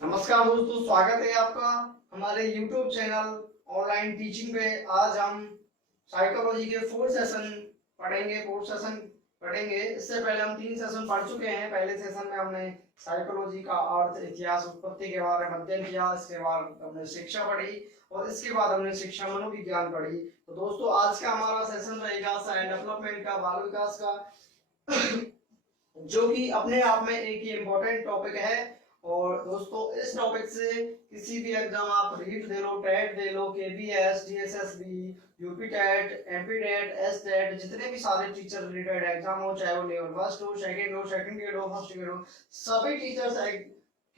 नमस्कार दोस्तों, स्वागत है आपका हमारे YouTube चैनल ऑनलाइन टीचिंग पे। आज हम साइकोलॉजी के फोर्थ सेशन पढ़ेंगे। इससे पहले हम 3 सेशन पढ़ चुके हैं। पहले सेशन में हमने साइकोलॉजी का अर्थ, इतिहास, उत्पत्ति के बारे में अध्ययन किया। इसके बाद हमने शिक्षा पढ़ी और इसके बाद हमने शिक्षा मनोविज्ञान पढ़ी। तो दोस्तों, आज का हमारा सेशन रहेगा चाइल्ड डेवलपमेंट का, बाल विकास का, जो कि अपने आप में एक ही इम्पोर्टेंट टॉपिक है। और दोस्तों, इस टॉपिक से किसी भी एग्जाम आप रीट दे लो, टेट दे लो, KVS, DSSB, UP TET, MP TET, S TET, जितने भी सारे टीचर रिलेटेड एग्जाम हो, चाहे वो लेवल फर्स्ट हो, सेकंड ग्रेड हो, फर्स्ट ग्रेड हो, सभी टीचर्स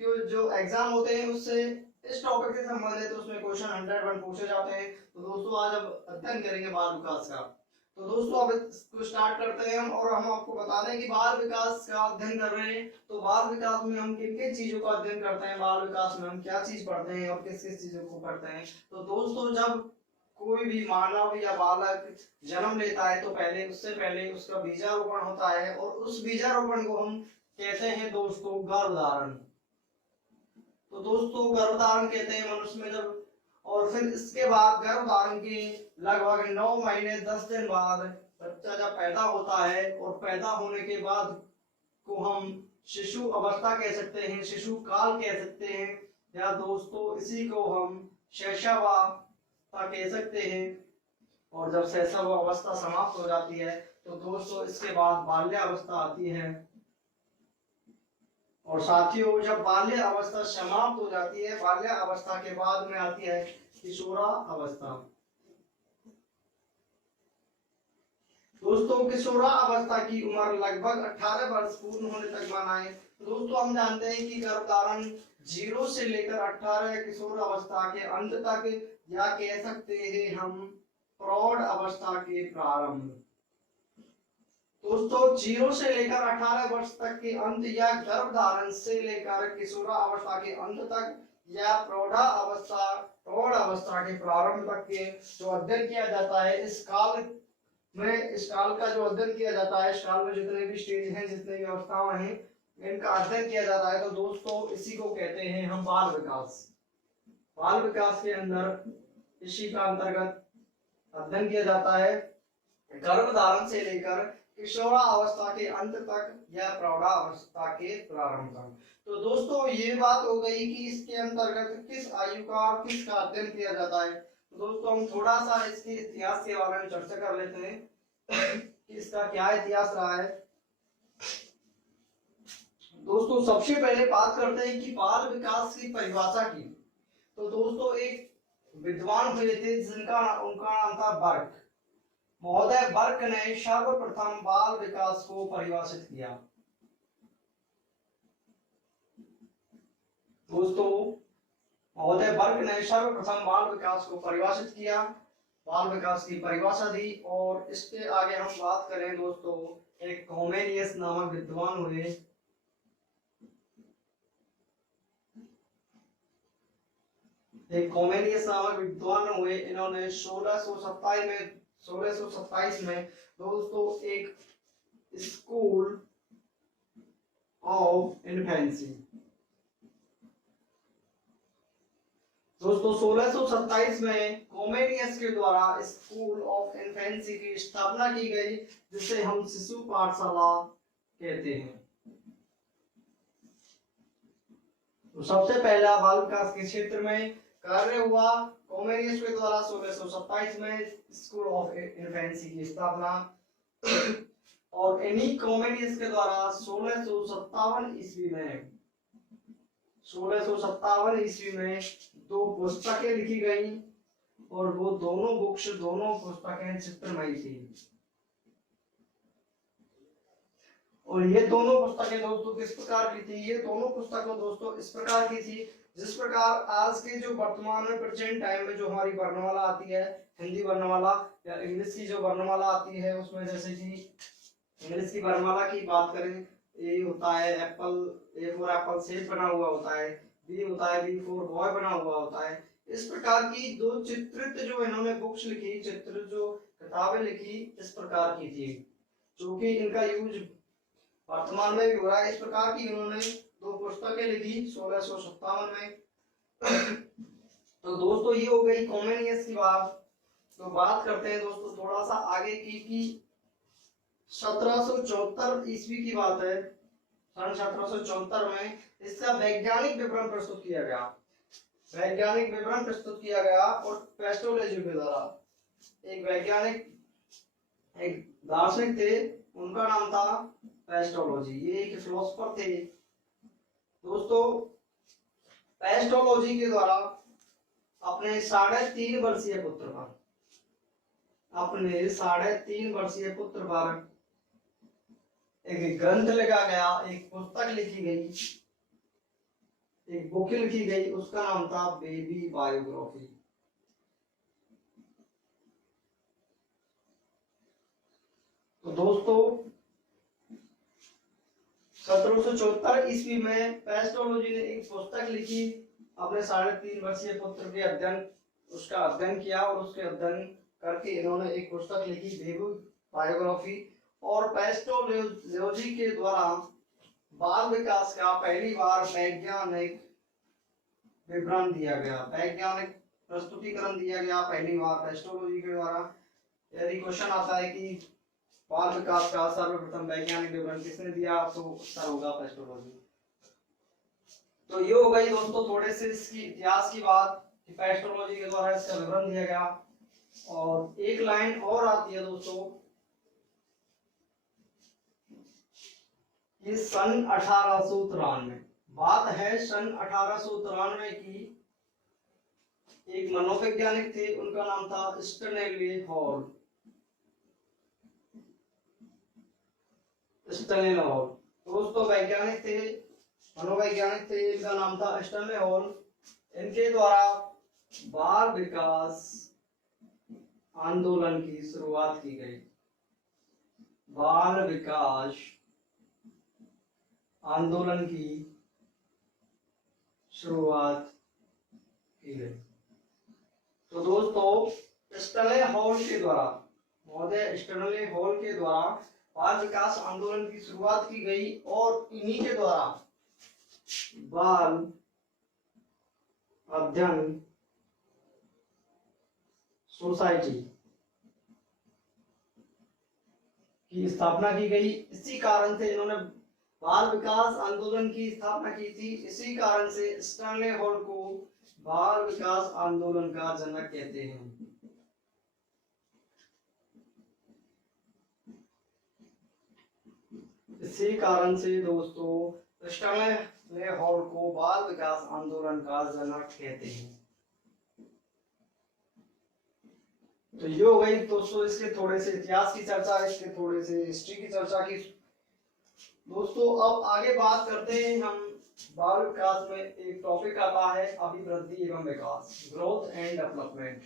के जो एग्जाम होते हैं उससे इस टॉपिक से संबंधित उसमें क्वेश्चन 101 पूछे जाते हैं। तो दोस्तों, आज अब अध्ययन करेंगे बाल विकास का। तो दोस्तों, अब इसको स्टार्ट करते हैं हम। और हम आपको बता दें कि बाल विकास का अध्ययन कर रहे हैं, तो बाल विकास में हम किन किन चीजों का अध्ययन करते हैं, बाल विकास में हम क्या चीज पढ़ते हैं और किस किस चीजों को पढ़ते हैं। तो दोस्तों, जब कोई भी मानव या बालक जन्म लेता है तो उससे पहले उसका बीजारोपण होता है, और उस बीजारोपण को हम कहते हैं दोस्तों गर्भधारण। तो दोस्तों, गर्भधारण कहते हैं मनुष्य में जब, और फिर इसके बाद गर्भधारण के लगभग 9 महीने 10 दिन बाद बच्चा जब पैदा होता है, और पैदा होने के बाद को हम शिशु अवस्था कह सकते हैं, शिशु काल कह सकते हैं, या दोस्तों इसी को हम शैशवावस्था कह सकते हैं। और जब शैशव अवस्था समाप्त हो जाती है तो दोस्तों इसके बाद बाल्यावस्था आती है। और साथियों, जब बाल्य अवस्था समाप्त हो जाती है, बाल्य अवस्था के बाद में आती है किशोरा अवस्था। दोस्तों, किशोरा अवस्था की उम्र लगभग 18 वर्ष पूर्ण होने तक माना है। दोस्तों, हम जानते हैं कि गर्भधारण 0 से लेकर 18 किशोर अवस्था के अंत तक, या कह सकते हैं हम प्रौढ़ अवस्था के प्रारंभ। दोस्तों, 0 से लेकर 18 वर्ष तक के अंत, या गर्भधारण से लेकर किशोरा अवस्था के अंत तक, या प्रौढ़ अवस्था के प्रारंभ तक के जो अध्ययन किया जाता है, इस काल का जो अध्ययन किया जाता है, इस काल में जितने भी स्टेज हैं, जितने भी अवस्थाएं हैं, इनका अध्ययन किया जाता है। तो दोस्तों, इसी को कहते हैं हम बाल विकास। बाल विकास के अंदर इसी का अंतर्गत अध्ययन किया जाता है गर्भधारण से लेकर किशोरा अवस्था के अंत तक, या प्रौढ़ावस्था के प्रारंभ तक। तो दोस्तों, ये बात हो गई कि इसके अंतर्गत किस आयु का और किसका अध्ययन किया जाता है। तो दोस्तों, हम थोड़ा सा इसके इतिहास के बारे में चर्चा कर लेते हैं कि इसका क्या इतिहास रहा है। दोस्तों, सबसे पहले बात करते हैं कि बाल विकास की परिभाषा की। तो दोस्तों, एक विद्वान हुए थे उनका नाम था बर्क। महोदय बर्क ने सर्वप्रथम बाल विकास को परिभाषित किया। दोस्तों, महोदय बर्क ने सर्वप्रथम बाल विकास को परिभाषित किया, बाल विकास की परिभाषा दी। और इसके आगे हम बात करें दोस्तों, एक कॉमेनियस नामक विद्वान हुए। इन्होंने 1627 में दोस्तों एक स्कूल ऑफ इन्फेंसी, दोस्तों 1627 में कॉमेनियस के द्वारा स्कूल ऑफ इन्फेंसी की स्थापना की गई, जिसे हम शिशु पाठशाला कहते हैं। तो सबसे पहला बाल विकास के क्षेत्र में कार्य हुआ कॉमेनियस के द्वारा 1627 में स्कूल ऑफ इन्फेंसी की स्थापना। और इन्हीं कॉमेनियस के द्वारा 1657 ईस्वी में 2 पुस्तकें लिखी गई, और वो दोनों पुस्तकें चित्रमयी थी। और ये दोनों पुस्तकें दोस्तों किस प्रकार की थी? ये दोनों पुस्तकें दोस्तों इस प्रकार की थी, जिस प्रकार आज के जो वर्तमान में प्रेजेंट टाइम में जो हमारी वर्णमाला आती है, हिंदी वर्णमाला या इंग्लिश की जो वर्णमाला आती है, उसमें जैसे कि इंग्लिश की वर्णमाला की बात करें, ए होता है एप्पल, ए फॉर एप्पल सेब बना हुआ होता है, बी होता है बी फॉर बॉय बना हुआ होता है। इस प्रकार की 2 चित्रित जो इन्होंने बुक्स लिखी, जो किताबें लिखी, इस प्रकार की थी, जो कि इनका यूज वर्तमान में भी हो रहा है। इस प्रकार की उन्होंने 2 पुस्तकें लिखी 1657 में। तो दोस्तों ये हो गई कॉमन ईयर्स की बात। तो बात करते हैं दोस्तों थोड़ा सा आगे की कि 1774 ईस्वी की बात है। सन 1774 में इसका वैज्ञानिक विवरण प्रस्तुत किया गया। वैज्ञानिक विवरण प्रस्तुत किया गया और पेस्टोलॉजी के द्वारा। एक वैज्ञानिक, एक दार्शनिक थे, उनका नाम था पेस्टोलॉजी। ये एक फिलोसोफर थे दोस्तों। पेस्टोलॉजी के द्वारा अपने 3.5 वर्षीय पुत्र पर, अपने 3.5 वर्षीय पुत्र पर एक ग्रंथ लिखा गया, एक पुस्तक लिखी गई, एक बुक लिखी गई, उसका नाम था बेबी बायोग्राफी। तो दोस्तों 1774 ईस्वी में पेस्टोलॉजी ने एक पुस्तक लिखी, अपने 3.5 वर्षीय पुत्र के उसका अध्ययन किया और उसके अध्ययन करके इन्होंने एक पुस्तक लिखी बेबी बायोग्राफी। और पेस्टोलॉजी के द्वारा बाल विकास का पहली बार वैज्ञानिक विवरण दिया गया, वैज्ञानिक प्रस्तुतिकरण दिया गया पहली बार पेस्टोलॉजी के द्वारा। यदि क्वेश्चन आता है कि बाल विकास का सर्वप्रथम वैज्ञानिक विवरण किसने दिया, तो उत्तर होगा पेस्टोलॉजी। तो ये हो गई दोस्तों थोड़े से इसकी इतिहास की बात कि पेस्टोलॉजी के द्वारा इसका विवरण दिया गया। और एक लाइन और आती है दोस्तों कि सन 1893, बात है सन 1893 की। एक मनोवैज्ञानिक थे, उनका नाम था स्टैनली हॉल। स्टैनली हॉल दोस्तों वैज्ञानिक थे, मनोवैज्ञानिक थे, इनका नाम था स्टैनली हॉल। इनके द्वारा बाल विकास आंदोलन की शुरुआत की गई। बाल विकास आंदोलन की शुरुआत की गई। तो दोस्तों स्टैनली हॉल के द्वारा, महोदय स्टैनली हॉल के द्वारा बाल विकास आंदोलन की शुरुआत की गई और इन्हीं के द्वारा बाल अध्ययन सोसाइटी की स्थापना की गई। इसी कारण से इन्होंने बाल विकास आंदोलन की स्थापना की थी। इसी कारण से स्टैनली हॉल को बाल विकास आंदोलन का जनक कहते हैं। इसी कारण से दोस्तों स्टैनली हॉल को बाल विकास आंदोलन का जनक कहते हैं। तो ये हो गई दोस्तों इसके थोड़े से इतिहास की चर्चा, इसके थोड़े से हिस्ट्री की चर्चा की। दोस्तों अब आगे बात करते हैं हम बाल विकास में। एक टॉपिक आता है अभिवृद्धि एवं विकास, ग्रोथ एंड डेवलपमेंट।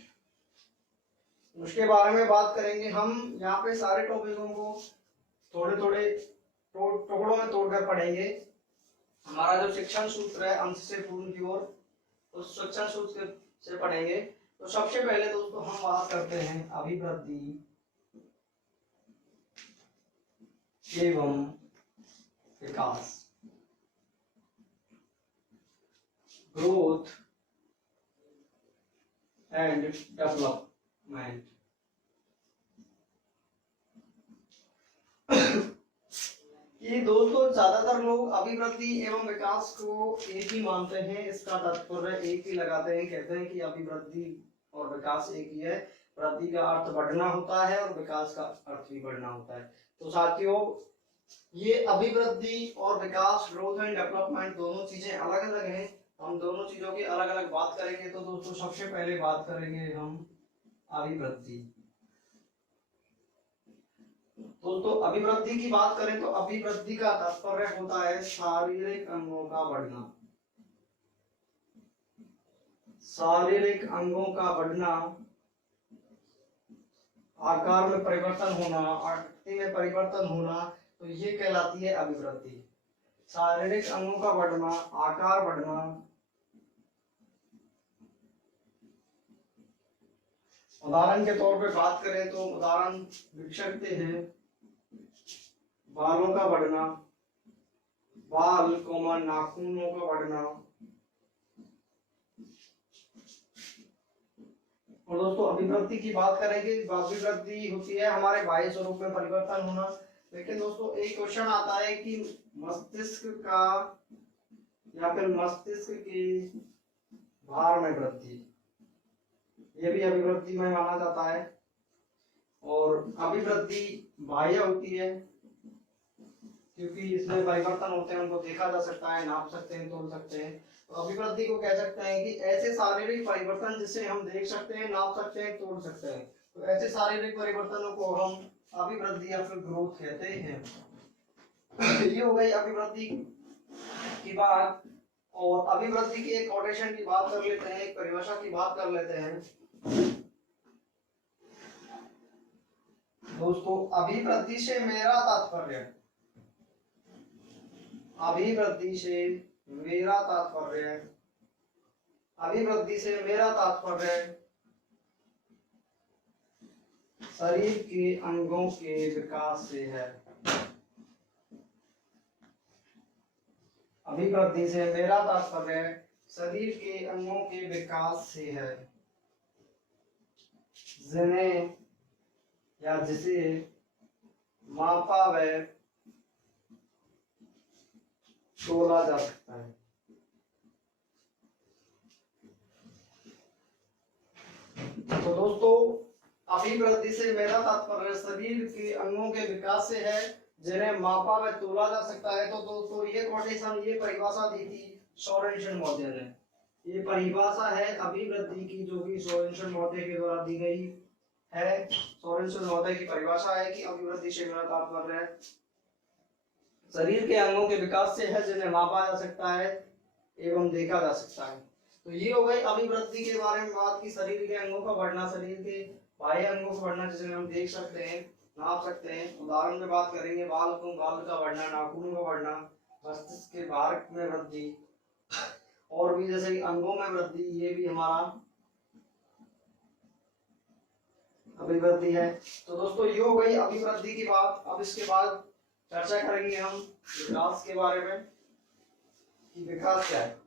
उसके बारे में बात करेंगे हम। यहाँ पे सारे टॉपिकों को थोड़े थोड़े टुकड़ों में तोड़कर पढ़ेंगे। हमारा जो शिक्षण सूत्र है अंश से पूर्ण की ओर, उस शिक्षण सूत्र से पढ़ेंगे। तो सबसे पहले दोस्तों हम बात करते हैं अभिवृद्धि एवं विकास, ग्रोथ एंड डेवलपमेंट। ये दोस्तों ज्यादातर लोग अभिवृद्धि एवं विकास को एक ही मानते हैं, इसका तात्पर्य एक ही लगाते हैं, कहते हैं कि अभिवृद्धि और विकास एक ही है। वृद्धि का अर्थ बढ़ना होता है और विकास का अर्थ भी बढ़ना होता है। तो साथियों ये अभिवृद्धि और विकास, ग्रोथ एंड डेवलपमेंट दोनों चीजें अलग अलग हैं। हम दोनों चीजों की अलग अलग बात करेंगे। तो दोस्तों सबसे पहले बात करेंगे हम अभिवृद्धि। दोस्तों अभिवृद्धि की बात करें तो अभिवृद्धि का तात्पर्य होता है शारीरिक अंगों का बढ़ना। शारीरिक अंगों का बढ़ना, आकार में परिवर्तन होना, आकृति में परिवर्तन होना, तो ये कहलाती है अभिवृद्धि। शारीरिक अंगों का बढ़ना, आकार बढ़ना। उदाहरण के तौर पे बात करें तो उदाहरण लिख सकते हैं बालों का बढ़ना, बाल नाखूनों का बढ़ना। और दोस्तों अभिवृद्धि की बात करेंगे। अभिवृद्धि होती है हमारे बाह्य स्वरूप में परिवर्तन होना। लेकिन दोस्तों एक क्वेश्चन आता है कि मस्तिष्क का या फिर मस्तिष्क के भार में वृद्धि, ये भी अभिवृद्धि में माना जाता है। और अभिवृद्धि बाह्य होती है क्योंकि इसमें परिवर्तन होते हैं, उनको देखा जा सकता है, नाप सकते हैं, तोल सकते हैं। तो अभिवृद्धि को कह सकते हैं कि ऐसे शारीरिक परिवर्तन जिसे हम देख सकते हैं, नाप सकते हैं, तोल सकते हैं। तो ऐसे शारीरिक परिवर्तनों को हम अभिवृद्धि या फिर ग्रोथ कहते हैं। ये हो गई अभिवृद्धि की बात। और अभिवृद्धि की एक कोटेशन की बात कर लेते हैं, एक परिभाषा की बात कर लेते हैं। दोस्तों अभिवृद्धि से मेरा तात्पर्य, अभिवृद्धि से मेरा तात्पर्य, अभिवृद्धि से मेरा तात्पर्य शरीर के अंगों के विकास से है। अभिवृद्धि से मेरा तात्पर्य शरीर के अंगों के विकास से है, जिन्हें या जिसे मापा व तोला जा सकता है। तो दोस्तों अभिवृद्धि से मेरा तात्पर्य शरीर के अंगों के विकास से है, जिन्हें मापा व तोला जा सकता है। तो दोस्तों ये कोटेशन, ये परिभाषा दी थी सोरेनसन महोदय ने। ये परिभाषा है अभिवृद्धि की, जो कि सोरेनसन महोदय के द्वारा दी गई है। सोरेनसन महोदय की परिभाषा है कि अभिवृद्धि से मेरा तात्पर्य शरीर के अंगों के विकास से है, जिन्हें मापा जा सकता है एवं देखा जा सकता है। तो ये हो गई अभिवृद्धि के बारे में बात की, शरीर के अंगों का बढ़ना, शरीर के बाह्य अंगों का बढ़ना जिसे हम देख सकते हैं, नाप सकते हैं। उदाहरण में बात करेंगे बाल का बढ़ना, नाखूनों का बढ़ना, मस्तिष्क के भार में वृद्धि, और भी जैसे अंगों में वृद्धि, ये भी हमारा अभिवृद्धि है। तो दोस्तों ये हो गई अभिवृद्धि की बात। अब इसके बाद चर्चा करेंगे हम विकास के बारे में कि विकास क्या है।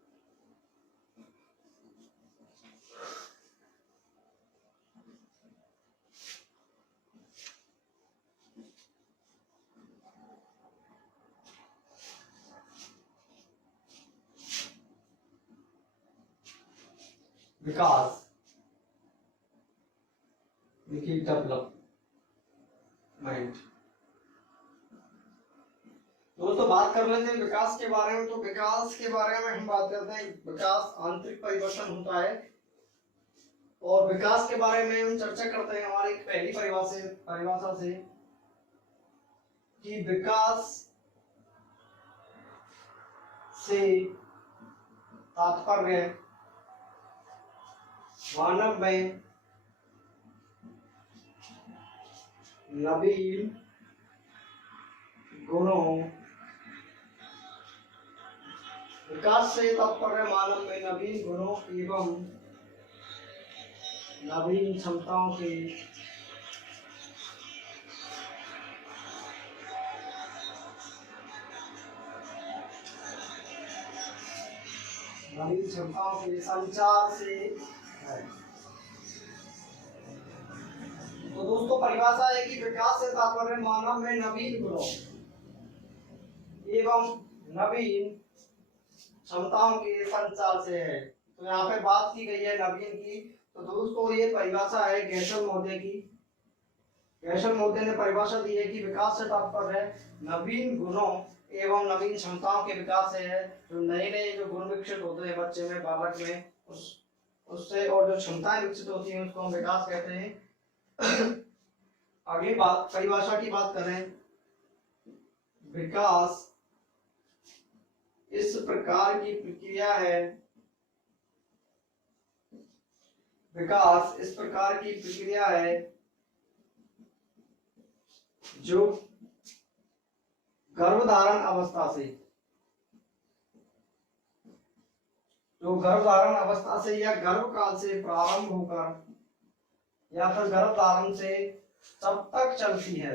विकास डेवलपमेंट। दोस्तों बात कर लेते हैं विकास के बारे में। तो विकास के बारे में हम बात करते हैं, विकास आंतरिक परिवर्तन होता है। और विकास के बारे में हम चर्चा करते हैं हमारी पहली परिभाषा से कि विकास से तात्पर्य मानव में नवीन गुणों, विकास से तात्पर्य मानव में नवीन गुणों एवं नवीन क्षमताओं के संचार से है। तो दोस्तों परिभाषा है कि विकास से तात्पर्य मानव में नवीन गुणों एवं नवीन क्षमताओं के संचार से है। तो यहाँ पे बात की गई है नवीन की। तो दोस्तों ये परिभाषा है गैसल महोदय की। गैसल महोदय ने परिभाषा दी है कि विकास से तात्पर्य नवीन गुणों एवं नवीन क्षमताओं के विकास से है। जो नए नए जो गुण विकसित होते हैं बच्चे में, बालक में, उससे और जो क्षमताएं विकसित होती हैं उसको हम विकास कहते हैं। अगली बात परिभाषा की बात करें, विकास इस प्रकार की प्रक्रिया है, विकास इस प्रकार की प्रक्रिया है जो गर्भधारण अवस्था से, या गर्भकाल से प्रारंभ होकर या फिर गर्भधारण से तब तक चलती है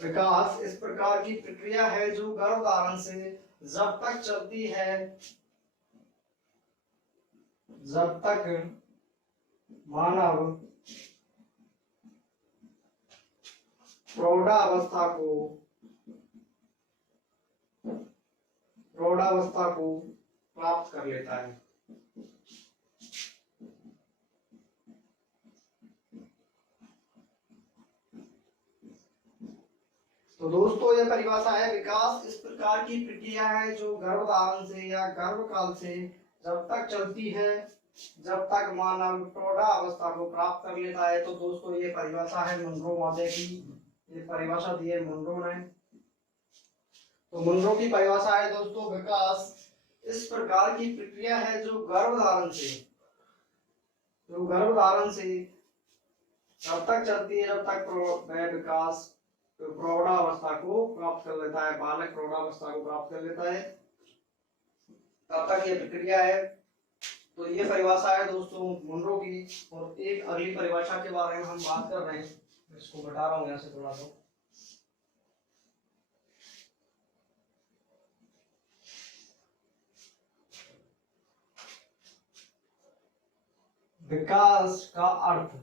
विकास इस प्रकार की प्रक्रिया है जो गर्भधारण से जब तक चलती है, जब तक मानव प्रौढ़ावस्था को प्राप्त कर लेता है। तो दोस्तों ये परिभाषा है, विकास इस प्रकार की प्रक्रिया है जो गर्भधारण से या गर्भकाल से जब तक चलती है, जब तक मानव प्रौढ़ावस्था को प्राप्त कर लेता है। तो दोस्तों ये परिभाषा है मुनरो मादे की, ये परिभाषा दी है मुनरो ने। तो मुनरो की परिभाषा है दोस्तों, विकास इस प्रकार की प्रक्रिया है जो गर्भधारण से जब तक चलती है, जब तक वह विकास प्रौढ़ावस्था को प्राप्त कर लेता है, बालक प्रौढ़ावस्था को प्राप्त कर लेता है, तब तक ये प्रक्रिया है। तो ये परिभाषा है दोस्तों मुनरो की। और एक अगली परिभाषा के बारे में हम बात कर रहे हैं, इसको बता रहा हूँ यहाँ से थोड़ा सा। विकास का अर्थ,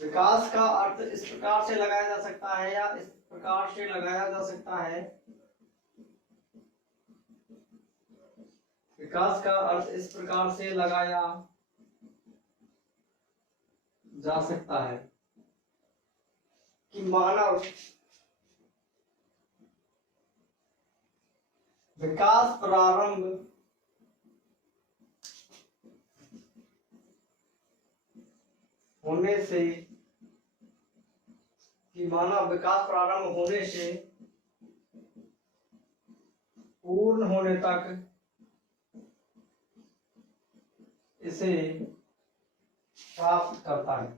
विकास का अर्थ इस प्रकार से लगाया जा सकता है या इस प्रकार से लगाया जा सकता है, विकास का अर्थ इस प्रकार से लगाया जा सकता है कि मानव विकास प्रारंभ होने से, कि मानव विकास प्रारंभ होने से पूर्ण होने तक इसे प्राप्त करता है।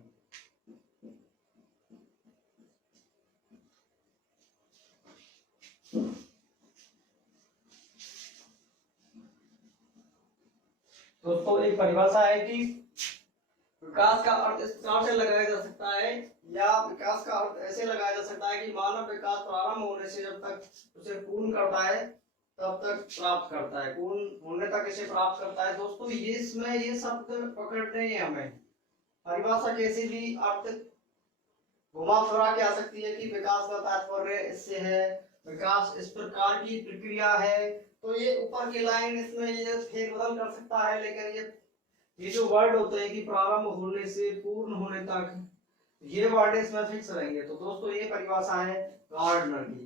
दोस्तों एक परिभाषा है कि विकास का अर्थ इस प्रकार से लगाया जा सकता है या विकास का अर्थ ऐसे लगाया जा सकता है कि मानव विकास प्रारंभ होने से जब तक उसे पूर्ण करता है तब तक प्राप्त करता है, पूर्ण होने तक इसे प्राप्त करता है। दोस्तों ये इसमें ये शब्द पकड़ने हैं हमें, परिभाषा कैसे भी अर्थ घुमा फिरा के आ सकती है कि विकास का तात्पर्य इससे है, विकास इस प्रकार की प्रक्रिया है। तो ये ऊपर की लाइन इसमें ये फेरबदल कर सकता है, लेकिन ये जो वर्ड होते हैं कि प्रारंभ होने से पूर्ण होने तक, ये वर्ड इसमें फिक्स रहेंगे। तो दोस्तों ये परिभाषा है गार्डनर की।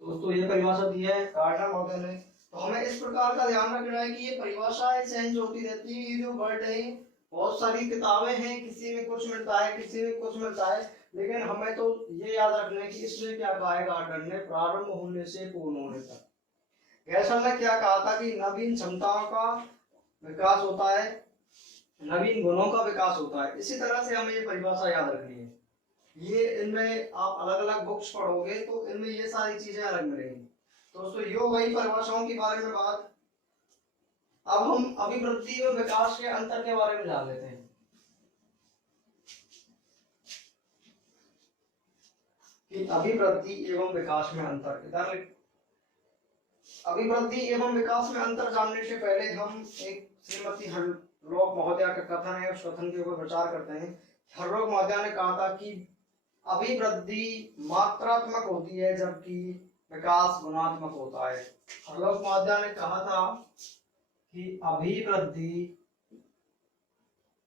दोस्तों ये परिभाषा दी है गार्डनर मॉडल ने। तो हमें इस प्रकार का ध्यान रखना है कि ये परिभाषाएं चेंज होती रहती है। ये जो वर्ड है बहुत सारी किताबें हैं, किसी में कुछ मिलता है, किसी में कुछ मिलता है, लेकिन हमें तो ये याद रखना है कि इसमें क्या कहा है गार्डनर ने, प्रारंभ होने से पूर्ण होने तक। गैसल ने क्या कहा था कि नवीन क्षमताओं का विकास होता है, नवीन गुणों का विकास होता है। इसी तरह से हमें ये परिभाषा याद रखनी है। ये इनमें आप अलग अलग बुक्स पढ़ोगे तो इनमें ये सारी चीजें अलग मिलेंगी। दोस्तों यो वही परिभाषाओं के बारे में बात। अब हम अभिवृद्धि और विकास के अंतर के बारे में जान लेते हैं। कि अभिवृद्धि एवं विकास में अंतर, इधर अभिवृद्धि एवं विकास में अंतर जानने से पहले हम एक श्रीमती हरलॉक महोदया का कथन है, उस कथन के ऊपर विचार करते हैं। हरलॉक महोदया ने कहा था कि अभिवृद्धि मात्रात्मक होती है जबकि विकास गुणात्मक होता है। हरलॉक महोदया ने कहा था कि अभिवृद्धि,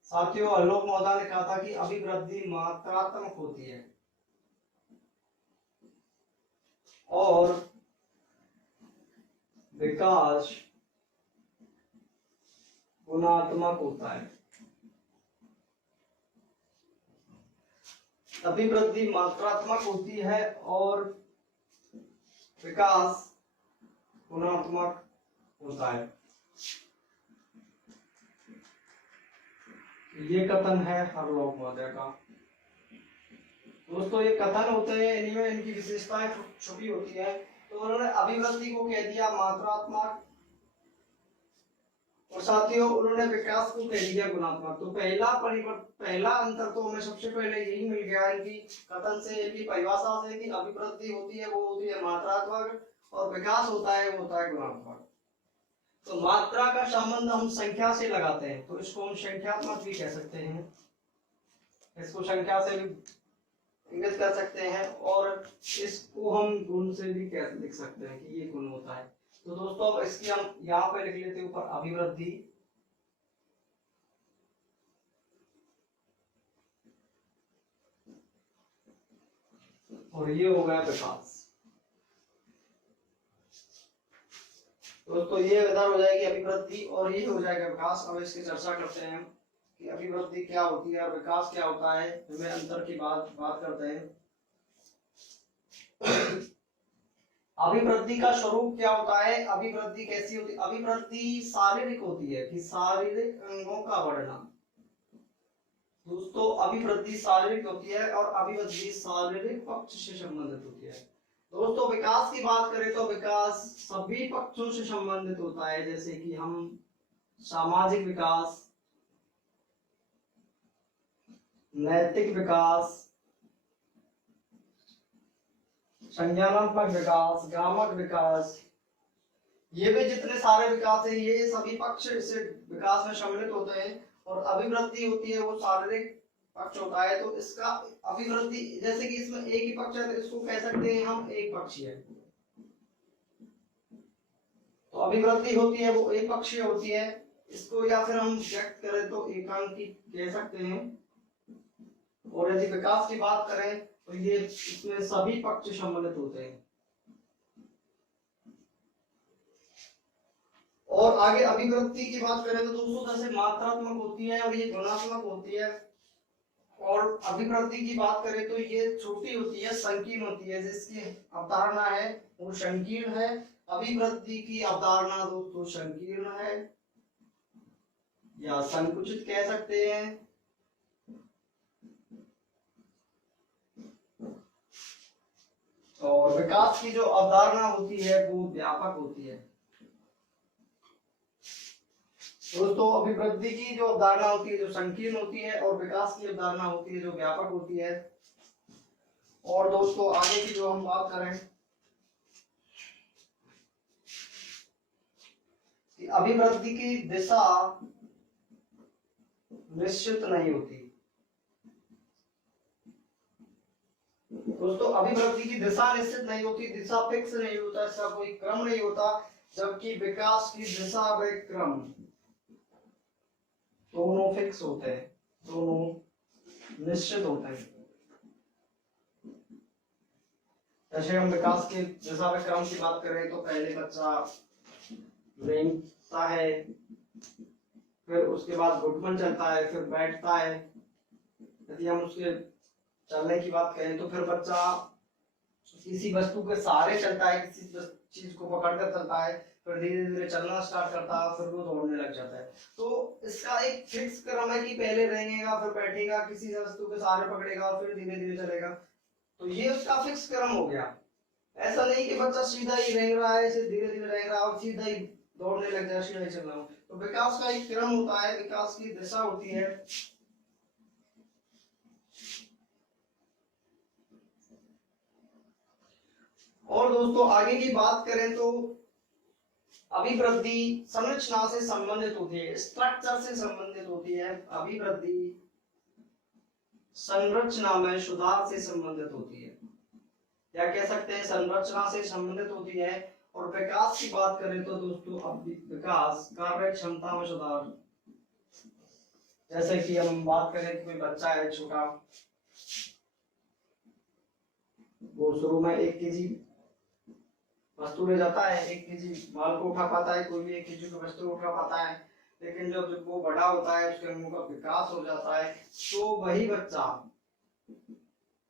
साथियों हरलॉक महोदया ने कहा था कि अभिवृद्धि मात्रात्मक होती है और विकास गुणात्मक होता है। अभिवृद्धि मात्रात्मक होती है और विकास गुणात्मक होता है। ये कथन है हरलॉक महोदय का। दोस्तों ये कथन होते हैं, इनमें इनकी विशेषताएं छुपी होती है। तो उन्होंने अभिवृद्धि को कह दिया मात्रात्मक और साथियों उन्होंने विकास को कह दिया गुणात्मक। तो पहला अंतर तो हमें सबसे पहले यही मिल गया इनकी कथन से, इनकी परिभाषा से, कि अभिवृद्धि होती है वो होती है मात्रात्मक और विकास होता है वो होता है गुणात्मक। तो मात्रा का संबंध हम संख्या से लगाते हैं, तो इसको हम संख्यात्मक भी कह सकते हैं, इसको संख्या से भी इंगित कर सकते हैं, और इसको हम गुण से भी लिख सकते हैं कि ये गुण होता है। तो दोस्तों अब इसकी हम यहाँ पे लिख लेते हैं ऊपर अभिवृद्धि, और ये हो गया विकास। दोस्तों ये इधर हो जाएगी अभिवृद्धि और ये हो जाएगा विकास। अब इसकी चर्चा करते हैं कि अभिवृद्धि क्या होती है और विकास क्या होता है, हमें अंतर की बात करते हैं। अभिवृद्धि का स्वरूप क्या होता है, अभिवृद्धि कैसी होती है? अभिवृद्धि शारीरिक होती है कि शारीरिक अंगों का वर्णन। दोस्तों अभिवृद्धि शारीरिक होती है और अभिवृद्धि शारीरिक पक्ष से संबंधित होती है। दोस्तों विकास की बात करें तो विकास सभी पक्षों से संबंधित होता है, जैसे कि हम सामाजिक विकास, नैतिक विकास, संज्ञानात्मक विकास, भ्रामक विकास, ये भी जितने सारे विकास है ये सभी पक्ष से विकास में सम्मिलित होते हैं। और अभिवृद्धि होती है वो शारीरिक पक्ष होता है। तो इसका अभिवृद्धि, जैसे कि इसमें एक ही पक्ष है तो इसको कह सकते हैं हम एक पक्षीय है। तो अभिवृद्धि होती है वो एक पक्षीय होती है, इसको या फिर हम व्यक्त करें तो एकांकी कह सकते हैं। और यदि विकास की बात करें तो ये इसमें सभी पक्ष सम्मिलित होते हैं। और आगे अभिवृद्धि की बात करें तो दोस्तों जैसे मात्रात्मक होती है और ये गुणात्मक होती है। और अभिवृद्धि की बात करें तो ये छोटी होती है, संकीर्ण होती है, जिसकी अवधारणा है वो संकीर्ण है। अभिवृद्धि की अवधारणा दोस्तों संकीर्ण है या संकुचित कह सकते हैं। और विकास की जो अवधारणा होती है वो व्यापक होती है। दोस्तों अभिवृद्धि की जो अवधारणा होती है जो संकीर्ण होती है और विकास की अवधारणा होती है जो व्यापक होती है। और दोस्तों आगे की जो हम बात करें कि अभिवृद्धि की दिशा निश्चित नहीं होती। दोस्तों अभिवृद्धि की दिशा निश्चित नहीं होती, दिशा फिक्स नहीं होता, इसका कोई क्रम नहीं होता। जबकि विकास की दिशा व क्रम दोनों फिक्स होते हैं, दोनों निश्चित होते हैं। जैसे हम विकास की दिशा व क्रम की बात करें तो पहले बच्चा रेंगता है, फिर उसके बाद घुटमन चलता है, फिर बैठता है। यदि हम उसके चलने की बात करें तो फिर बच्चा किसी वस्तु के सहारे चलता है, किसी चीज को पकड़कर चलता है, फिर धीरे धीरे चलना स्टार्ट करता है, फिर वो दौड़ने लग जाता है। तो इसका एक फिक्स क्रम है कि पहले रेंगेगा, फिर बैठेगा, किसी वस्तु के सहारे पकड़ेगा और फिर धीरे धीरे चलेगा। तो ये उसका फिक्स क्रम हो गया। ऐसा नहीं कि बच्चा सीधा ही रेंग रहा है, ऐसे धीरे धीरे रेंग रहा है और सीधा ही दौड़ने लग जाए, सीधा ही चल रहा हो। तो विकास का एक क्रम होता है, विकास की दिशा होती है। और दोस्तों आगे की बात करें तो अभिवृद्धि संरचना से संबंधित होती है, स्ट्रक्चर से संबंधित होती है। अभिवृद्धि संरचना में सुधार से संबंधित होती है, या कह सकते हैं संरचना से संबंधित होती है। और विकास की बात करें तो दोस्तों अब विकास कार्य क्षमता में सुधार। जैसे कि हम बात करें कि कोई बच्चा है छोटा, वो शुरू में 1 केजी वस्तु ले जाता है, 1 केजी माल को उठा पाता है, कोई भी 1 केजी की वस्तु उठा पाता है। लेकिन जब वो बड़ा होता है, उसके अंगों का विकास हो जाता है, तो वही बच्चा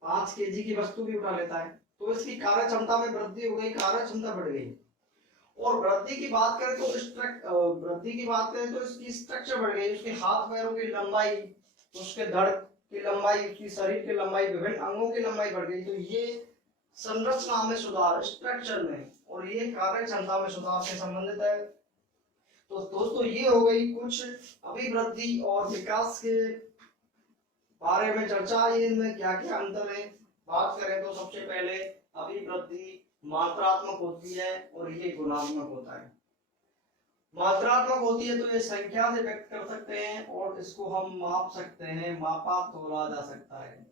5 केजी की वस्तु भी उठा लेता है। तो इसकी कार्य क्षमता में वृद्धि हो गई, कार्य क्षमता बढ़ गई। और वृद्धि की बात करें तो इसकी स्ट्रक्चर बढ़ गई, उसके हाथ पैरों की लंबाई, उसके धड़ की लंबाई, उसकी शरीर की लंबाई, विभिन्न अंगों की लंबाई बढ़ गई। तो ये संरचना में सुधार, स्ट्रक्चर में, और ये कार्य क्षमता में सुधार से संबंधित है। तो दोस्तों ये हो गई कुछ अभिवृद्धि और विकास के बारे में चर्चा। ये इनमें क्या क्या अंतर है बात करें तो सबसे पहले अभिवृद्धि मात्रात्मक होती है और ये गुणात्मक होता है। मात्रात्मक होती है तो ये संख्या से व्यक्त कर सकते हैं और इसको हम माप सकते हैं, मापा तोला जा सकता है।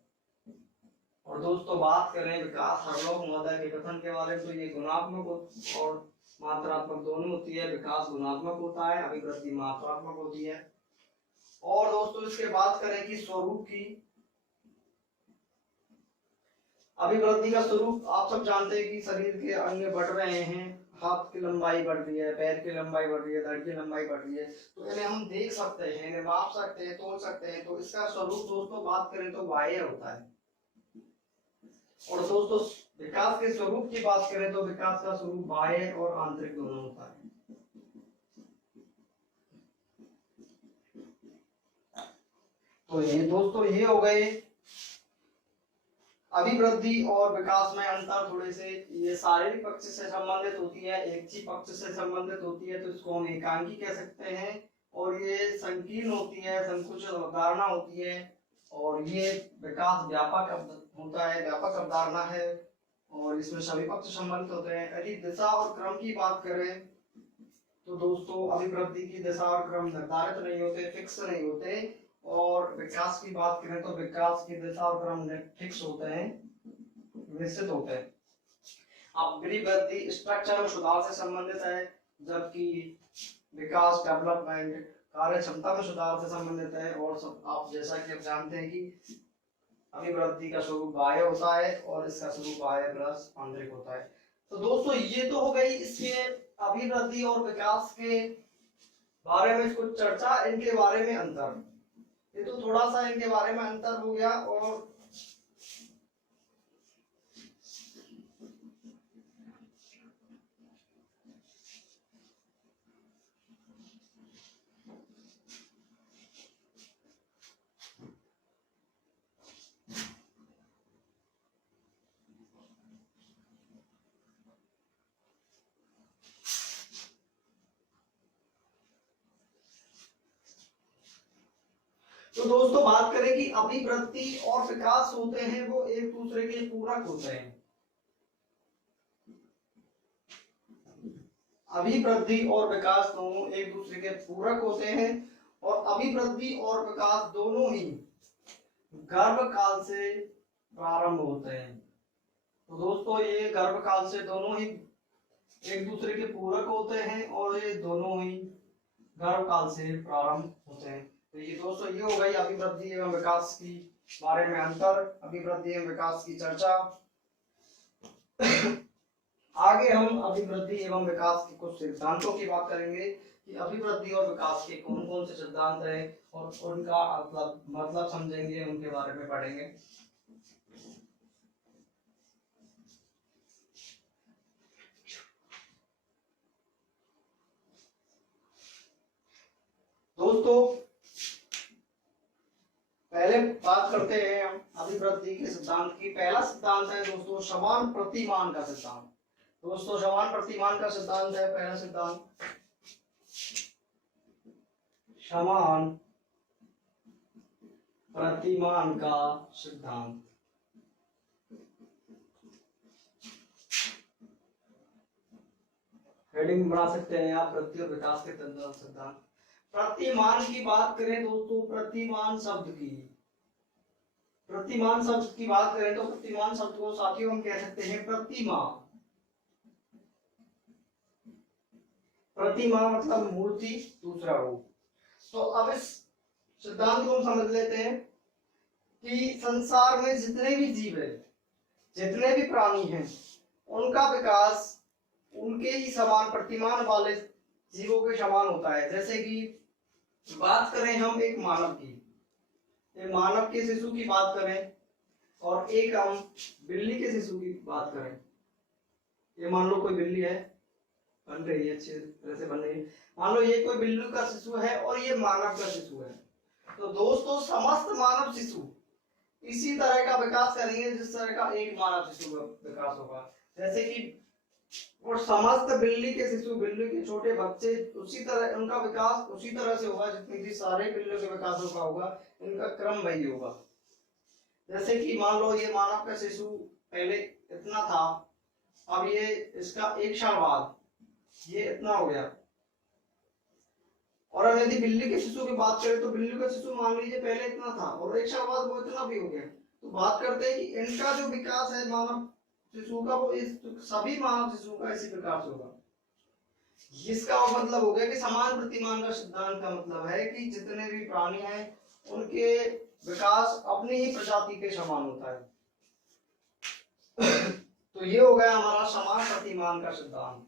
और दोस्तों बात करें विकास हरलोक महोदय के कथन के बारे में तो ये गुणात्मक और मात्रात्मक दोनों होती है। विकास गुणात्मक होता है, अभिवृद्धि मात्रात्मक होती है। और दोस्तों इसके बात करें कि स्वरूप की, अभिवृद्धि का स्वरूप आप सब जानते हैं कि शरीर के अंग बढ़ रहे हैं, हाथ की लंबाई बढ़ रही है, पैर की लंबाई बढ़ रही है, धड़ की लंबाई बढ़ रही है, तो इन्हें हम देख सकते हैं, इन्हें माप सकते हैं, तोल सकते हैं। तो इसका स्वरूप दोस्तों बात करें तो बाह्य होता है। और दोस्तों विकास के स्वरूप की बात करें तो विकास का स्वरूप बाह्य और आंतरिक दोनों होता है। तो ये दोस्तों ये हो गए अभिवृद्धि और विकास में अंतर। थोड़े से ये शारीरिक पक्ष से संबंधित होती है, ऐच्छिक पक्ष से संबंधित होती है, तो इसको हम एकांकी कह सकते हैं। और ये संकीर्ण होती है, संकुचित अवधारणा होती है। और ये विकास व्यापक होता है, व्यापक अवधारणा है और इसमें सभी पक्ष संबंधित होते हैं। यदि दिशा और क्रम की बात करें तो दोस्तों अभिवृद्धि की दिशा और क्रम निर्धारित नहीं होते, फिक्स नहीं होते। और विकास की बात करें तो विकास की दिशा और क्रम फिक्स होते हैं, निश्चित होते हैं। अभिवृद्धि स्ट्रक्चर में सुधार से संबंधित है, जबकि विकास डेवलपमेंट कार्य क्षमता में सुधार से संबंधित है। और आप जैसा कि आप जानते हैं कि अभिवृद्धि का स्वरूप बाह्य होता है और इसका स्वरूप बाह्य प्लस आंतरिक होता है। तो दोस्तों ये तो हो गई इसके अभिवृद्धि और विकास के बारे में कुछ चर्चा, इनके बारे में अंतर। ये तो थोड़ा सा इनके बारे में अंतर हो गया। और तो दोस्तों बात करें कि अभिवृद्धि और विकास होते हैं वो एक दूसरे के पूरक होते हैं। अभिवृद्धि और विकास दोनों एक दूसरे के पूरक होते हैं। और अभिवृद्धि और विकास दोनों ही गर्भकाल से प्रारंभ होते हैं। तो दोस्तों ये गर्भकाल से दोनों ही एक दूसरे के पूरक होते हैं और ये दोनों ही गर्भकाल से प्रारंभ होते हैं। तो ये दोस्तों ये हो गई अभिवृद्धि एवं विकास की बारे में अंतर, अभिवृद्धि एवं विकास की चर्चा। आगे हम अभिवृद्धि एवं विकास के कुछ सिद्धांतों की बात करेंगे कि अभिवृद्धि और विकास के कौन कौन से सिद्धांत हैं और उनका मतलब समझेंगे, उनके बारे में पढ़ेंगे। दोस्तों पहले बात करते हैं हम अभिवृद्धि के सिद्धांत की। पहला सिद्धांत है दोस्तों समान प्रतिमान का सिद्धांत। दोस्तों समान प्रतिमान का सिद्धांत है पहला सिद्धांत, समान प्रतिमान का सिद्धांत। हेडिंग बना सकते हैं आप, वृद्धि और विकास के सिद्धांत। प्रतिमान की बात करें दोस्तों, प्रतिमान शब्द की बात करें तो प्रतिमान शब्द को साथियों हम कह सकते हैं प्रतिमा। प्रतिमा मतलब मूर्ति, दूसरा रूप। तो अब इस सिद्धांत को हम समझ लेते हैं कि संसार में जितने भी जीव है, जितने भी प्राणी हैं, उनका विकास उनके ही समान प्रतिमान वाले जीवों के समान होता है। जैसे कि बात करें हम एक मानव की, एक मानव के शिशु की बात करें और एक हम बिल्ली के शिशु की बात करें। ये मान लो कोई बिल्ली है, बन रही है, अच्छी तरह से बन रही है। मान लो ये कोई बिल्ली का शिशु है और ये मानव का शिशु है। तो दोस्तों समस्त मानव शिशु इसी तरह का विकास करेंगे जिस तरह का एक मानव शिशु का विकास होगा। जैसे कि और समस्त बिल्ली के शिशु, बिल्ली के छोटे बच्चे उसी तरह, उनका विकास उसी तरह से होगा जितनी भी सारे बिल्लियों के विकासों का होगा, इनका क्रम वही होगा। जैसे कि मान लो ये मानव का शिशु पहले इतना था, अब ये इसका 1 साल बाद ये इतना हो गया। और अब यदि बिल्ली के शिशु की बात करें तो बिल्ली का शिशु मान लीजिए पहले इतना था और 1 साल बाद वो इतना भी हो गया। तो बात करते हैं कि इनका जो विकास है मानव शिशु का, वो इस सभी मानव शिशु का इसी प्रकार से होगा। इसका मतलब हो गया कि समान प्रतिमान का सिद्धांत का मतलब है कि जितने भी प्राणी हैं उनके विकास अपनी ही प्रजाति के समान होता है। तो ये हो गया हमारा समान प्रतिमान का सिद्धांत।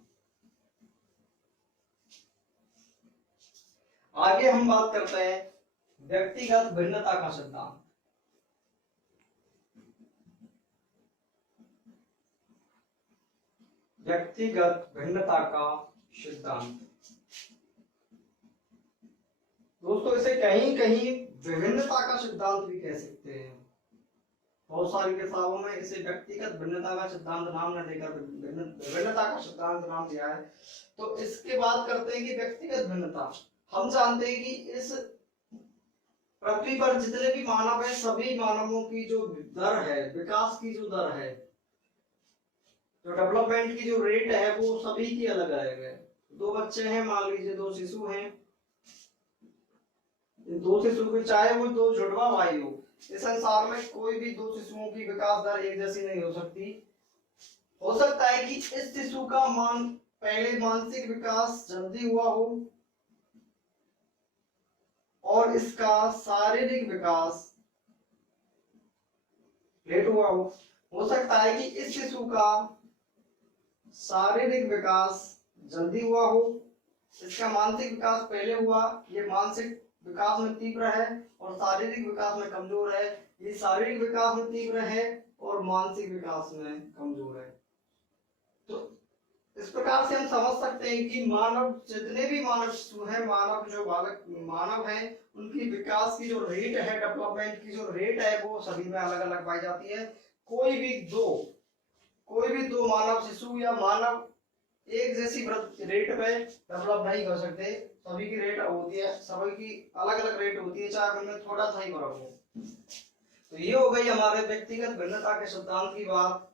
आगे हम बात करते हैं व्यक्तिगत भिन्नता का सिद्धांत। व्यक्तिगत भिन्नता का सिद्धांत दोस्तों इसे कहीं कहीं विभिन्नता का सिद्धांत भी कह सकते हैं। बहुत सारी किताबों में इसे व्यक्तिगत भिन्नता का सिद्धांत नाम न देकर विभिन्नता का सिद्धांत नाम दिया है। तो इसके बात करते हैं कि व्यक्तिगत भिन्नता, हम जानते हैं कि इस पृथ्वी पर जितने भी मानव हैं सभी मानवों की जो दर है, विकास की जो दर है, जो डेवलपमेंट की जो रेट है, वो सभी की अलग अलग है। 2 बच्चे हैं, मान लीजिए 2 शिशु हैं, 2 शिशु के चाहे वो 2 जुड़वा भाई हो, इस संसार में कोई भी 2 शिशुओं की विकास दर एक जैसी नहीं हो सकती। हो सकता है कि इस शिशु का पहले मानसिक विकास जल्दी हुआ हो और इसका शारीरिक विकास लेट हुआ हो। हो सकता है कि इस शिशु का शारीरिक विकास जल्दी हुआ हो, इसका मानसिक विकास पहले हुआ, ये मानसिक विकास में तीव्र है और शारीरिक विकास में कमजोर है, ये शारीरिक विकास में तीव्र है और मानसिक विकास में कमजोर है। तो इस प्रकार से हम समझ सकते हैं कि मानव, जितने भी मानव शिशु हैं, मानव जो बालक मानव हैं, उनकी विकास की जो रेट है, डेवलपमेंट की जो रेट है, वो सभी में अलग अलग पाई जाती है। कोई भी दो मानव शिशु या मानव एक जैसी रेट पे डेवलप नहीं कर सकते, सभी की रेट होती है, सभी की अलग अलग रेट होती है, चाहे उनमें थोड़ा सा ही फर्क हो। तो ये हो गई हमारे व्यक्तिगत भिन्नता के सिद्धांत की बात।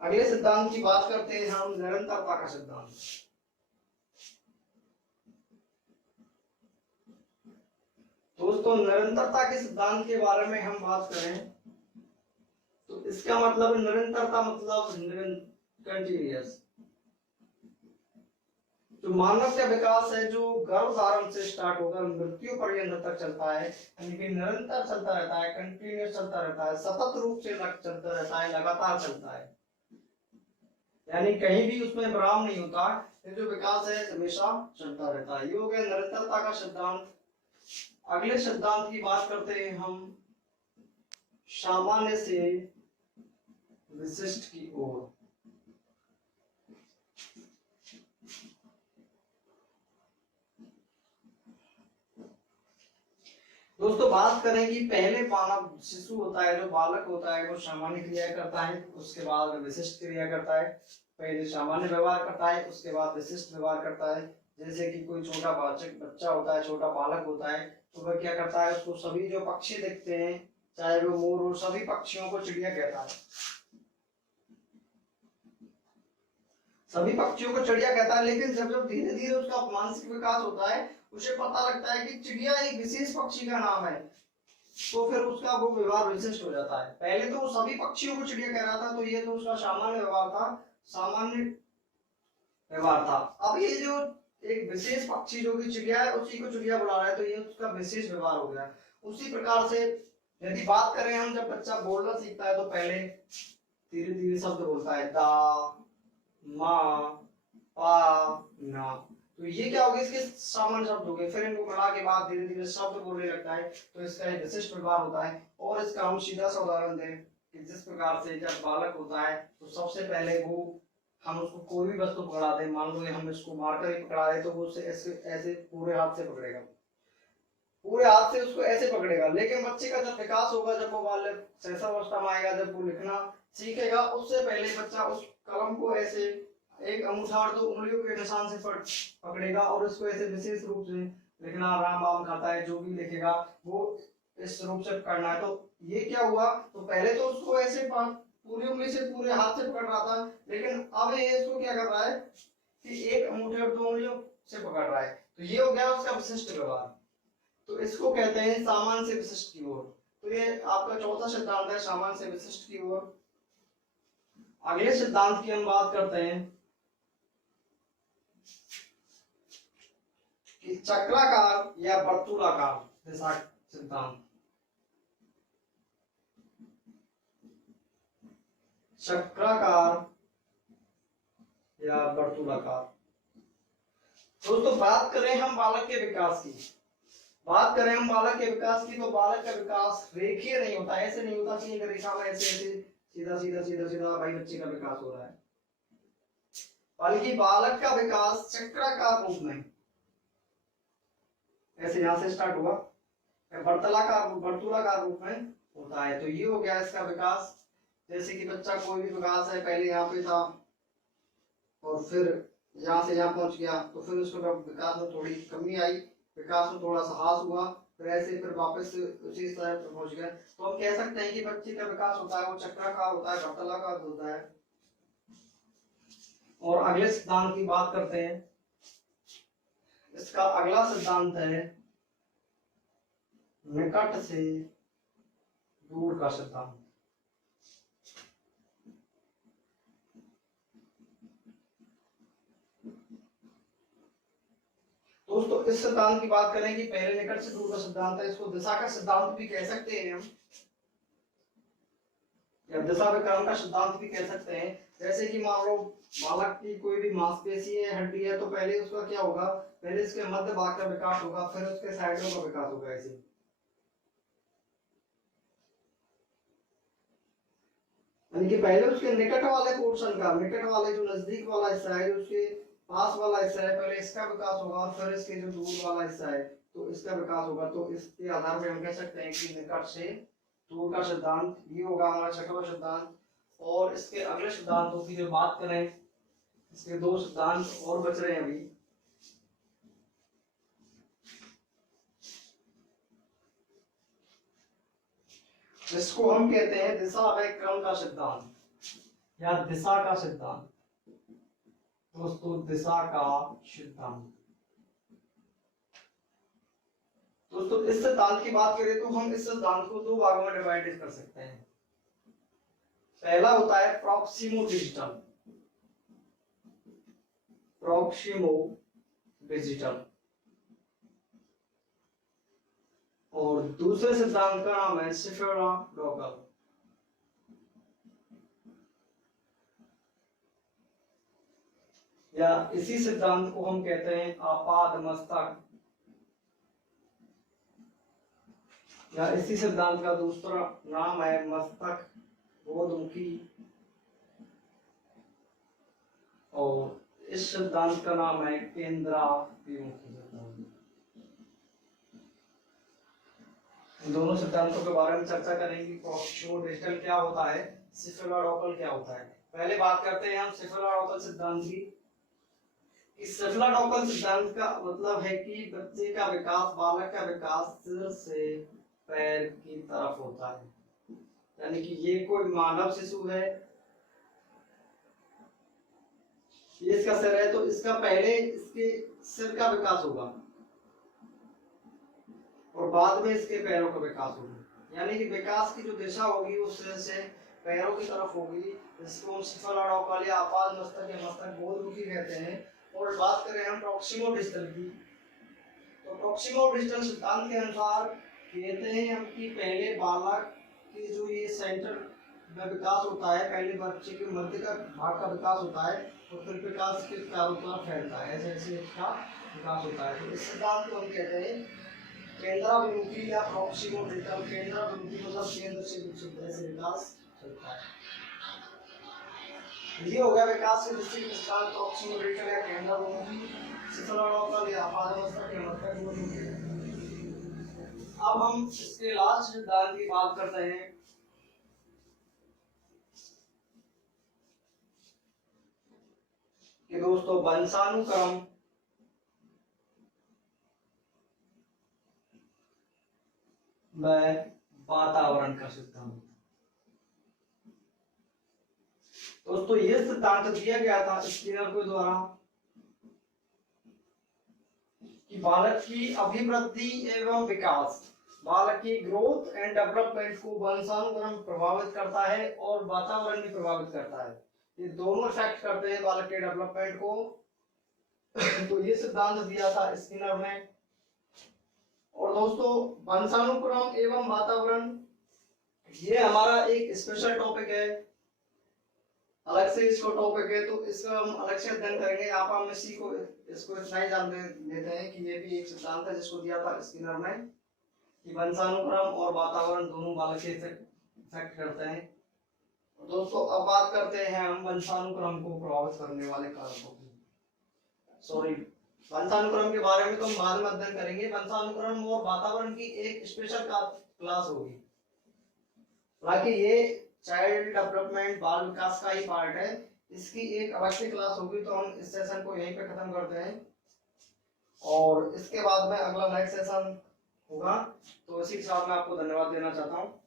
अगले सिद्धांत की बात करते हैं हम निरंतरता का सिद्धांत। दोस्तों निरंतरता के सिद्धांत के बारे में हम बात करें तो इसका मतलब निरंतरता मतलब कंटिन्यूअस। जो मानव का विकास है, जो गर्भ धारण से स्टार्ट होकर मृत्यु पर्यंत तक चलता है, यानी कि निरंतर चलता रहता है, कंटिन्यूअस चलता रहता है, सतत रूप से चलता रहता है, लगातार चलता है, यानी कहीं भी उसमें विराम नहीं होता, ये जो विकास है हमेशा चलता रहता है। ये हो गया निरंतरता का सिद्धांत। अगले सिद्धांत की बात करते हैं हम सामान्य से विशिष्ट की ओर। दोस्तों बात करें कि पहले मानव शिशु होता है, जो बालक होता है, वो सामान्य क्रिया करता है, उसके बाद विशिष्ट क्रिया करता है। पहले सामान्य व्यवहार करता है, उसके बाद विशिष्ट व्यवहार करता है। जैसे कि कोई छोटा बच्चा होता है, छोटा बालक होता है, तो वह क्या करता है, उसको सभी जो पक्षी दिखते हैं, चाहे वो मोर हो, सभी पक्षियों को चिड़िया कहता है, सभी पक्षियों को चिड़िया कहता है। लेकिन जब जब धीरे धीरे उसका मानसिक विकास होता है, उसे पता लगता है कि चिड़िया एक विशेष पक्षी का नाम है, तो फिर उसका वो व्यवहार विशिष्ट हो जाता है। पहले तो वो सभी पक्षियों को चिड़िया कह रहा था, तो ये तो उसका सामान्य व्यवहार था। अब ये जो एक विशेष पक्षी जो कि चिड़िया है, उसी को चिड़िया बुला रहा है, तो ये उसका विशेष व्यवहार हो गया। उसी प्रकार से यदि बात करें हम, जब बच्चा बोलना सीखता है तो पहले धीरे धीरे शब्द बोलता है, दा, माँ, पा, ना, तो ये क्या हो गया, इसके सामान्य शब्द हो गए। फिर इनको मिला के बाद धीरे धीरे शब्द बोलने लगता है, तो इसका एक विशिष्ट व्यवहार होता है। और इसका हम सीधा सा उदाहरण दें कि जिस प्रकार से जब बालक होता है तो सबसे पहले वो, हम उसको कोई भी वस्तु पकड़ा दें, मान लो हम इसको मारकर ही पकड़ा रहे, तो वो उसे ऐसे ऐसे पूरे हाथ से पकड़ेगा। पूरे हाथ से उसको ऐसे पकड़ेगा। लेकिन बच्चे का जब विकास होगा, जब वो बालक शैशवावस्था में आएगा, जब वो लिखना सीखेगा, उससे पहले बच्चा उस कलम को ऐसे एक अंगूठा और 2 उंगलियों के निशान से पकड़ेगा और उसको ऐसे विशेष रूप से लिखना, राम आम खाता है, जो भी लिखेगा वो इस रूप से करना है। तो ये क्या हुआ, तो पहले तो उसको ऐसे पूरी उंगली से पूरे हाथ से पकड़ रहा था, लेकिन अब ये इसको क्या कर रहा है कि एक अंगूठे और 2 उंगलियों से पकड़ रहा है। तो ये हो गया उसका विशिष्ट व्यवहार। तो इसको कहते हैं सामान्य से विशिष्ट की ओर। तो ये आपका चौथा सिद्धांत है, सामान्य से विशिष्ट की ओर। अगले सिद्धांत की हम बात करते हैं कि चक्राकार या वर्तुलाकार दिशा सिद्धांत। चक्राकार या वर्तुलाकार। दोस्तों बात करें हम बालक के विकास की, बात करें हम बालक के विकास की, तो बालक का विकास रेखीय नहीं होता, ऐसे नहीं होता कि एक रेखा में ऐसे ऐसे सीधा सीधा सीधा सीधा भाई बच्चे का विकास हो रहा है, बल्कि बालक का विकास चक्राकार रूप में, ऐसे यहां से स्टार्ट हुआ, वर्तुलाकार रूप में होता है। तो ये हो गया इसका विकास। जैसे कि बच्चा कोई भी विकास है, पहले यहाँ पे था और फिर यहाँ से यहाँ पहुंच गया, तो फिर उसको विकास में थोड़ी कमी आई, विकास में थोड़ा सा ह्रास हुआ, फिर ऐसे फिर वापस उसी स्तर पर पहुंच गए। तो हम कह सकते हैं कि बच्चे का विकास होता है वो चक्राकार होता है, वर्तुलाकार होता है। और अगले सिद्धांत की बात करते हैं। इसका अगला सिद्धांत है निकट से दूर का सिद्धांत। दोस्तों इस सिद्धांत की बात करें कि पहले निकट से दूर का सिद्धांत है, इसको दिशा का सिद्धांत भी कह सकते हैं हम, या दिशा विकर्ण का सिद्धांत भी कह सकते हैं। जैसे कि मान लो बालक की कोई भी मांसपेशी है, हड्डी है, तो पहले उसका क्या होगा, पहले इसके मध्य भाग का विकास होगा, फिर उसके साइडों का विकास होगा। ऐसे यानी कि पहले उसके निकट वाले पोर्शन का, निकट वाले जो नजदीक वाला हिस्सा है, जो उसके पास वाला हिस्सा है, पहले इसका विकास होगा और फिर इसके जो दूर वाला हिस्सा है तो इसका विकास होगा। तो इसके आधार पर हम कह सकते हैं कि निकट से दूर का सिद्धांत ये होगा हमारा छठवां सिद्धांत। और इसके अगले सिद्धांतों की जो बात करें, इसके 2 सिद्धांत और बच रहे हैं अभी। जिसको हम कहते हैं दिशा व क्रम का सिद्धांत या दिशा का सिद्धांत। दोस्तों दिशा का सिद्धांत, दोस्तों इस सिद्धांत की बात करें तो हम इस सिद्धांत को 2 भागों में डिवाइड कर सकते हैं। पहला होता है प्रॉक्सिमो डिजिटल, प्रॉक्सिमो डिजिटल, और दूसरे सिद्धांत का नाम है सिफेराडोकल। या इसी सिद्धांत को हम कहते हैं आपाद मस्तक, या इसी सिद्धांत का दूसरा नाम है मस्तक बोधमुखी, और इस सिद्धांत का नाम है केंद्राभिमुखी सिद्धांत। इन दोनों सिद्धांतों के बारे में चर्चा करेंगे। प्रॉक्सिमो डिजिटल क्या होता है, सिफेराडोकल क्या होता है। पहले बात करते हैं हम सिफेराडोकल सिद्धांत की। इस सिफेराडोकल सिद्धांत का मतलब है कि बच्चे का विकास, बालक का विकास सिर से पैर की तरफ होता है। यानी कि ये कोई मानव शिशु है, ये इसका सिर है, तो इसका पहले इसके सिर का विकास होगा और बाद में इसके पैरों का विकास होगा। यानी कि विकास की जो दिशा होगी वो सिर से पैरों की तरफ होगी, जिसको हम सिफेराडोकल या आपाद मस्तक या मस्तक बोधमुखी कहते हैं। और बात करें हम प्रॉक्सिमो डिजिटल की, तो प्रॉक्सिमो डिजिटल सिद्धांत के अनुसार कहते हैं हम कि पहले बालक की जो ये सेंटर में विकास होता है, पहले बच्चे के मध्य का भाग का विकास होता है और फिर विकास के चारों तरफ फैलता है, ऐसे ऐसे इसका विकास होता है। तो इस सिद्धांत को हम कहते हैं केंद्राभिमुखी या प्रॉक्सिमो डिजिटल। केंद्राभिमुखी मतलब केंद्र से विकसित ऐसे विकास चलता है। ये हो गया विकास के दृष्टि से सिद्धांत प्रॉक्सिमो डिजिटल या केंद्राभिमुखी, सिफेराडोकल या आपाद मस्तक या मस्तक बोधमुखी। अब हम इसके लास्ट सिद्धांत की बात करते हैं। कि दोस्तों वंशानुक्रम व वातावरण का सिद्धांत। दोस्तों ये सिद्धांत दिया गया था स्किनर के द्वारा कि बालक की अभिवृद्धि एवं विकास, बालक की ग्रोथ एंड डेवलपमेंट को वंशानुक्रम प्रभावित करता है और वातावरण भी प्रभावित करता है। ये दोनों इफेक्ट करते हैं बालक के डेवलपमेंट को। तो ये सिद्धांत दिया था स्किनर ने। और दोस्तों वंशानुक्रम एवं वातावरण ये हमारा एक स्पेशल टॉपिक है, अलग से इसको टॉपिक है, तो इसका हम अलग से अध्ययन करेंगे। आप हम इसी को इसको इतना ही जान लेते हैं कि ये भी एक सिद्धांत है जिसको दिया था स्किनर ने कि वंशानुक्रम और वातावरण दोनों बालक के इफेक्ट करते हैं। दोस्तों अब बात करते हैं हम वंशानुक्रम को प्रभावित करने वाले कारकों की। सॉरी, वंशानुक्रम के बारे में तो हम बाद में अध्ययन करेंगे। वंशानुक्रम और वातावरण की एक स्पेशल क्लास होगी, हालांकि ये चाइल्ड डेवलपमेंट बाल विकास का ही पार्ट है, इसकी एक अलग से क्लास होगी। तो हम इस सेशन को यहीं पे खत्म करते हैं और इसके बाद में अगला नेक्स्ट सेशन होगा। तो इसी के साथ मैं आपको धन्यवाद देना चाहता हूँ।